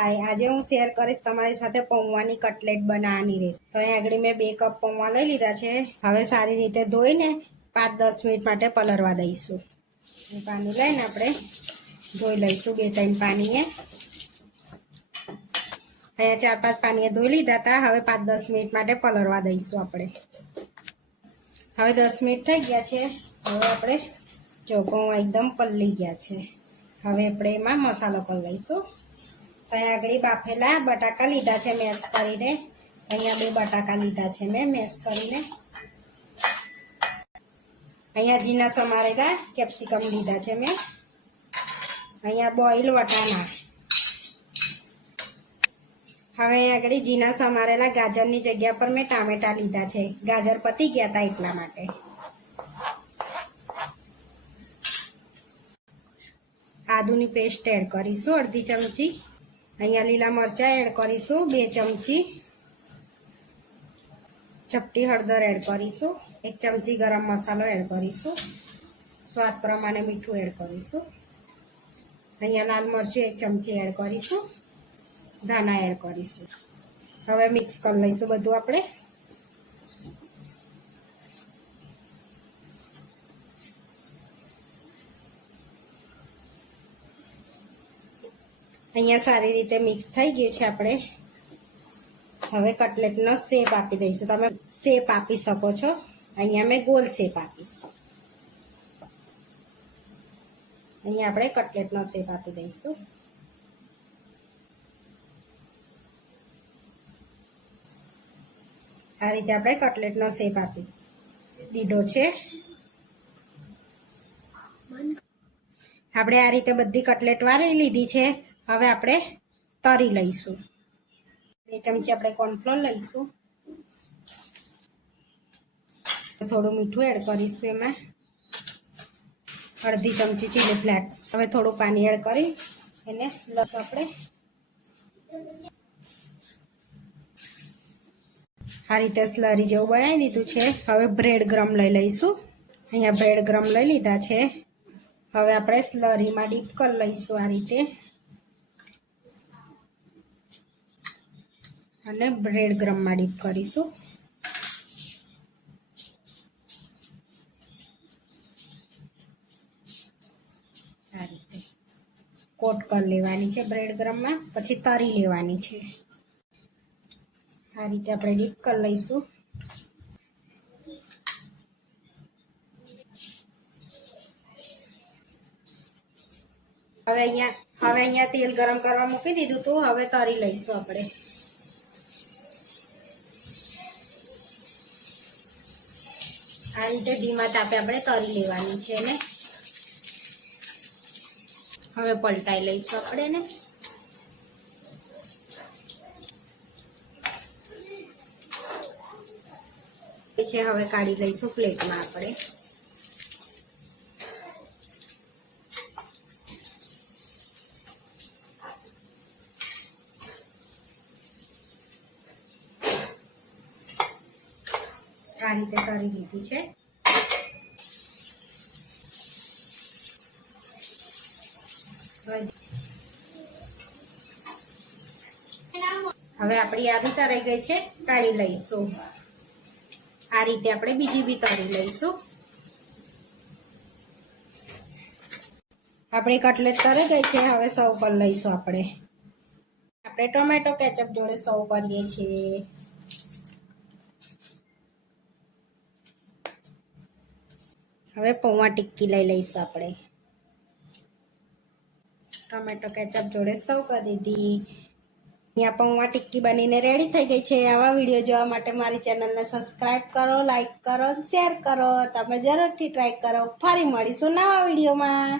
હાય, આજે હું શેર કરીશ તમારી સાથે પૌવાની કટલેટ બનાવવાની રેસીપી। તો અહીં આગળ મેં 2 કપ પૌવા લઈ લીધા છે। હવે સારી રીતે ધોઈને 5-10 મિનિટ માટે પલળવા દઈશું। પાણી લઈને આપણે ધોઈ લઈશું 2-3 પાણીએ। અહીંયા 4-5 પાણીએ ધોઈ લીધા હતા। હવે 5-10 મિનિટ માટે પલળવા દઈશું આપણે। હવે 10 મિનિટ થઈ ગયા છે। હવે આપણે જો પૌવા એકદમ પલળી ગયા છે। હવે આપણે એમાં મસાલો કરી લઈશું। અહીંયા આગળ બાફેલા બટાકા લીધા છે મેશ કરીને। અહીંયા 2 બટાકા લીધા છે મેં મેશ કરીને। અહીંયા ઝીણા સમારેલા કેપ્સિકમ લીધા છે મેં। અહીંયા બોઇલ વટાણા। હવે અહીંયા આગળ ઝીણા સમારેલા ગાજરની જગ્યા પર મેં ટામેટા લીધા છે। ગાજર પતી ગયા હતા એટલા માટે। આદુની પેસ્ટ એડ કરીશું અડધી ચમચી। અહીંયા લીલા મરચાં એડ કરીશું 2 ચમચી। ચપટી હળદર એડ કરીશું। 1 ચમચી ગરમ મસાલો એડ કરીશું। સ્વાદ પ્રમાણે મીઠું એડ કરીશું। અહીંયા લાલ મરચું 1 ચમચી એડ કરીશું। ધાણા એડ કરીશું। હવે મિક્સ કરી લઈશું બધું આપણે। અહીંયા સારી રીતે મિક્સ થઈ ગયું છે આપણે। હવે કટલેટનો શેપ આપી દઈશું। તમે શેપ આપી શકો છો। અહીંયા મેં ગોલ શેપ આપીશ। અહીંયા આપણે કટલેટનો શેપ આપી દઈશું। આ રીતે આપણે કટલેટનો શેપ આપી દીધો છે। આપણે આ રીતે બધી કટલેટ વાળી લીધી છે। હવે આપણે તરી લઈશું। 2 ચમચી આપણે કોર્નફ્લોર લઈશું। થોડું મીઠું એડ કરીશું એમાં। અડધી ચમચી ચીલી ફ્લેક્સ। હવે થોડું પાણી એડ કરી એને લઈશું આપણે। આ રીતે સ્લરી જેવું બનાવી દીધું છે। હવે બ્રેડ ક્રમ્બ લઈ લઈશું। અહીંયા બ્રેડ ક્રમ્બ લઈ લીધા છે। હવે આપણે સ્લરીમાં ડીપ કરી લઈશું આ રીતે અને બ્રેડ ક્રમ્બમાં ડીપ કરીશું। આ રીતે કોટ કરી લેવાની છે બ્રેડ ક્રમ્બમાં, પછી તરી લેવાની છે। આ રીતે આપણે ડીપ કરી લઈશું। હવે અહીંયા તેલ ગરમ કરવા મૂકી દીધું હતું। હવે તરી લઈશું આપણે। આ રીતે ધીમા તાપે આપણે તરી લેવાની છે ને। હવે પલટાઈ લઈશું આપણે ને। હવે કાઢી લઈશું પ્લેટમાં આપણે। આ રીતે તરી લીધી છે। હવે આપણી આ બી તરાઈ ગઈ છે, કાઢી લઈશું। આ રીતે આપણે બીજી બી તરી લઈશું। આપણી કટલેટ તરી ગઈ છે। હવે સર્વ કરી લઈશું આપણે। આપણે ટોમેટો કેચઅપ જોડે સર્વ કરીએ છીએ। હવે પૌવા ટિક્કી લઈ લઈશું આપણે। ટોમેટો કેચઅપ જોડે સર્વ કરી દીધી। અહીંયા પૌવા ટિક્કી બનીને રેડી થઈ ગઈ છે। આવા વિડીયો જોવા માટે મારી ચેનલને સબસ્ક્રાઈબ કરો, લાઈક કરો, શેર કરો। તમે જરૂરથી ટ્રાય કરો। ફરી મળીશું નવા વિડીયોમાં।